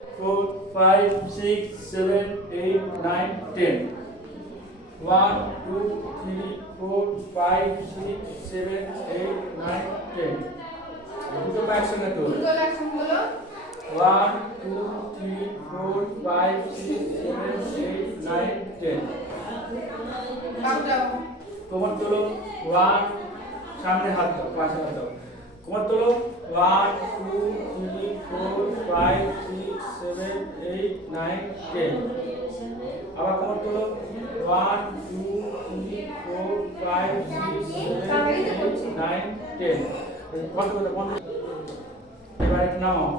4, 5, 6, 7, 8, 9, 10. 1, 2, 3, 4, 5, 6, 7, 8, 9, 10. দুটো একসঙ্গে তো 1, 2, 3, 4, 5, 6, 7, 8, 9, 10. কোমর তোলো 1, সামনে হাত দাও, পাশে হাত দাও। কোমর তোলো 1, 2, 3, 4, 5, 6, 7, 8, 9, 10. আবার কোমর তোলো 1, 2, 3, 4, 5, 6, 7, 8, 9, 10. বন্ধ করো, বন্ধ। এবার একটু নামাও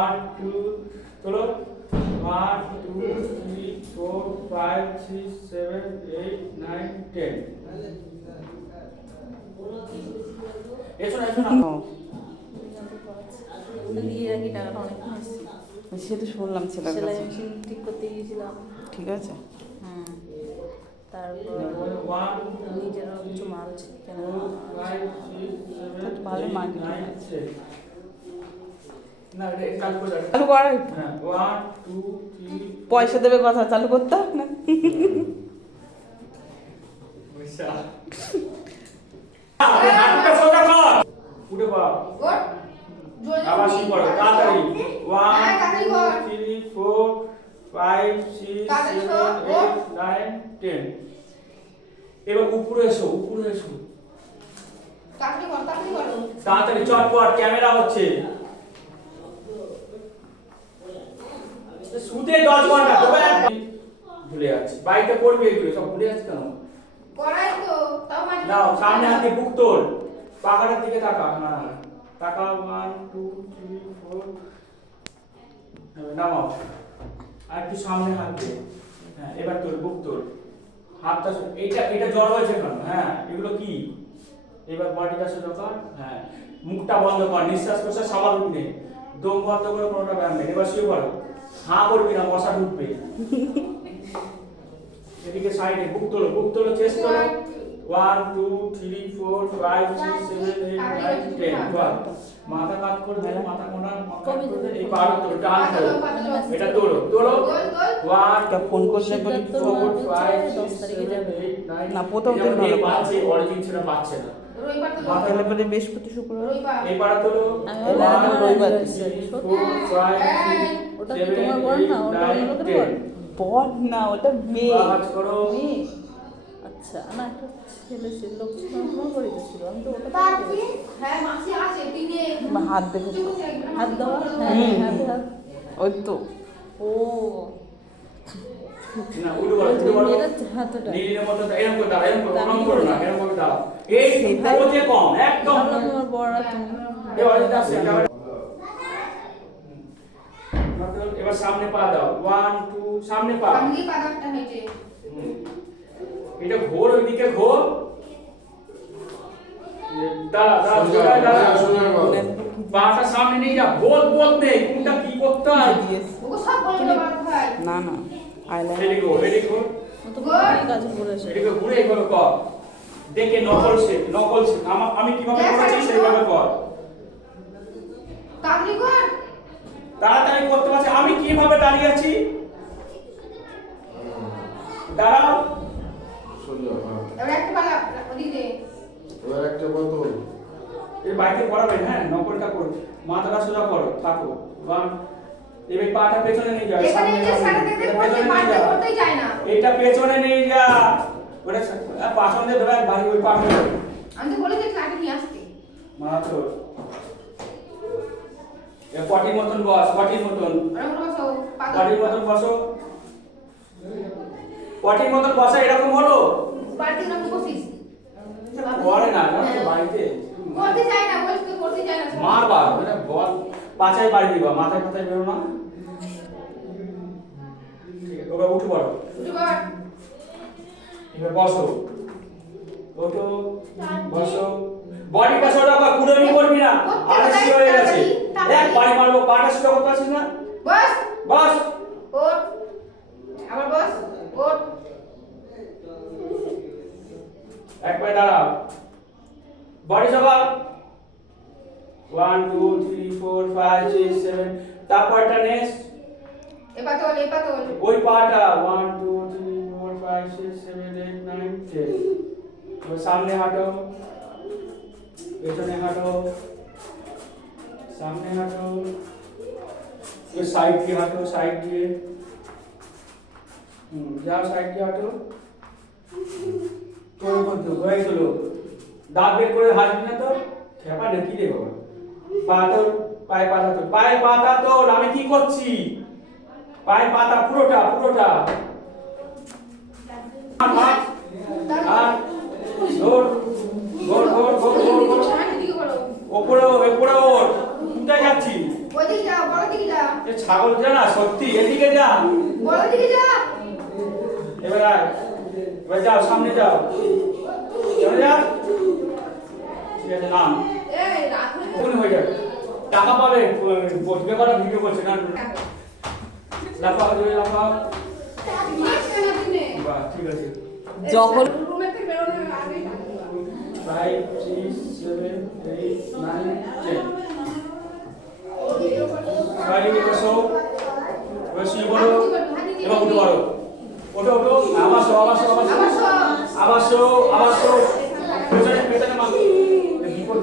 1, 2, তোলো 1, 2, 3, 4, 5, 6, 7, 8, 9, 10. এসো না, এসো না। সে তো শুনলাম ছেলের সেলাই কাছে। মেশিন ঠিক করতে গিয়েছিলাম। ঠিক আছে। তারপর নিজেরও কিছু মাল কেনা। ভালো মার্কেট আছে না, এটা চালু করে দাও। চালু করা হ্যাঁ 1, 2, 3, পয়সা দেবে কথা চালু করতে হবে না। পয়সা হাতটা সোজা কর, উঠে পড়, আবার শুরু করো তাড়াতাড়ি 1, 2, 3, 4, 5, 6, 7, 8, 9, 10. এবার উপরে এসো, উপরে এসো তাড়াতাড়ি, চটপট, ক্যামেরা হচ্ছে। শুতে 10 ঘন্টা তবে ভুলে যাচ্ছি, বাড়িতে পড়বি এগুলো সব ভুলে যাচ্ছি কেন? নাও সামনে হাতে বুক তোল, পাখাটার দিকে তাকা, হ্যাঁ তাকা 1, 2, 3, 4. নামাও আর একটু সামনে হাত দে, হ্যাঁ এবার তোল, বুক তোল, হাতটা এটা জ্বর হয়েছে কেন? হ্যাঁ এগুলো কি? এবার বডিটা সোজা কর, হ্যাঁ মুখটা বন্ধ কর, নিঃশ্বাস প্রশ্বাস স্বাভাবিক নেই, দম বন্ধ করে কোনোটা ব্যায়াম নেই। এবার শুয়ে পড়ো, হাঁ করবি না, মশা ঢুকবে। এদিকে সাইডে বুক তোলো, চেস্ট তোলো 1, 2, 3, 4, 5, 6, 7, 8, 9, 10. 12. মাথা কাত করবে, মাথা কোনা কাত করবে, এই পাড় তোলো, টান তোলো, এটা তোলো 1, তা ফোন করলে বলি 4, 5, 6, 7, 8, 9. না, প্রথম দিন ভালো পাচ্ছে, অরিজিন ছিল পাচ্ছে না। তাহলে বলে বৃহস্পতি শুক্রবার এই পাড়া তোলো রবিবার 4, 5, 6, ওটা 7, কি তোমার বর না? 8, ওটা 9, অন্যদের 10. বর না, ওটা মেয়ে। আওয়াজ করো। মেয়ে? আচ্ছা, না একটা ছেলে ছিল, লোক ছিল, তোমার বাড়িতে ছিল, আমি তো ওটা হাত দেখে হাত দেওয়া, হাতে হাত। ওই তো ও না উঠে বলো, এটা হাতটা নীলের মতো এরকম করে দাও, এরকম করে প্রণাম করো না, এরকম করে দাও। এই ওজে কম একদম। তোমার বড় তুমি এবার এটা আছে এবার সামনে পা দাও 1, 2, সামনে পা, এটা ঘোর, ওইদিকে ঘোর, দাঁড়া পাটা সামনে নিয়ে যা, বোধ নেই কোনটা কি করতে হয়। না আইলাইনার রেডি গো তো ভালোই কাজ করেছে। এদিকে ঘুরে এইভাবে কর, দেখে নকল সে আমি কিভাবে করেছি সেইভাবে কর, তাড়াতাড়ি করতে পারছি, আমি কিভাবে দাঁড়িয়ে আছি, দাঁড়াও এই বাইকে করাবেন, হ্যাঁ নকলটা করো, মাথাটা সোজা করো, থাকো 1, এবার পাটা পেছনে নিয়ে যাও, সামনে এটা পেছনে নিয়ে যা, ওটা পাছন দিয়ে ধরে ভাই ওই পাশে মাথা তোল, এ পটির মতন বস, পটির মতন বসো, পটির মতন বসা এরকম হলো করে না জানো তো বাড়িতে মারবার মানে বল পাছায় বাড়ি দিবা, মাথায় বেরো না, ঠিক আছে ওকে উঠে পড়ো, এবার বসো, ওঠো বসো, বডি পাশে ওটা কুড়েমি করবি না, আলসি হয়ে গেছে, এক বাড়ি মারবো, পাটা সোজা করতে পারছিস না, বস একবার দাঁড়াও, বডি সবার 1, 2, 3, 4, 5, 6, 7, তারপরটা নেক্সট এবার তোল ওই পাটা 1 2 3 4 5 6 7 8 9 10 এবার সামনে হাঁটো পেছনে হাঁটো সামনে হাঁটো এবার সাইড দিয়ে হাঁটো সাইড দিয়ে যাও সাইড দিয়ে হাঁটো তোর বন্ধু হয়ে গেল দাঁত বের করে হাসবি না তো খেপা নাকি রে বাবা পা তোর পায়ে পাতা তোর আমি কি করছি পায়ে পাতা পুরোটা হাত ধর ধর ধর ধর ধর ধর ওপরে ওর কোথায় যাচ্ছি এ ছাগল জানা সত্যি এদিকে যা এবার আয় এবার যাও সামনে যাও চলে যা ঠিক আছে নাম কোন হয়ে যাবে টাকা পাবে বসবে করা ভিডিও করছে না লাফা ধরে লাফা বাহ ঠিক আছে যখন 5 6 7 8 9 10 গাড়ি নিয়ে বসো বসে বলো এবার উঠো বলো ওঠো আবার পেছনে মারো বিপদ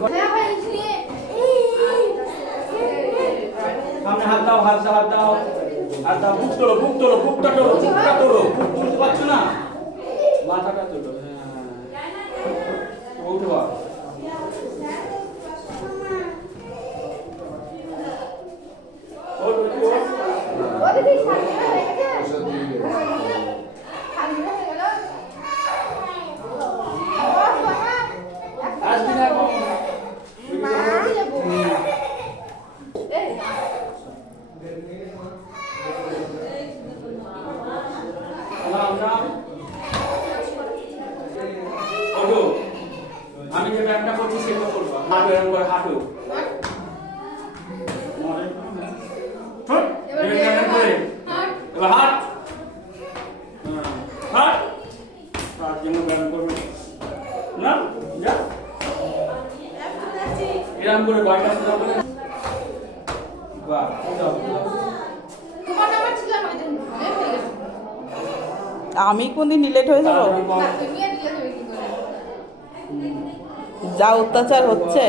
সামনে হাত দাও বুকটা তোলো বুক তুলতে পারছো না মাথাটা তোলো হ্যাঁ উঠো আমি যে ব্যায়ামটা করছি সেটা করবো হাঁটু এরকম করে হাঁটু এবার হাট তার জন্য ব্যায়াম করবে না যা এরকম করে গয়টা সোজা করে বাহ আমি কোনদিন ডিলেট হয়ে যাবো? যা অত্যাচার হচ্ছে।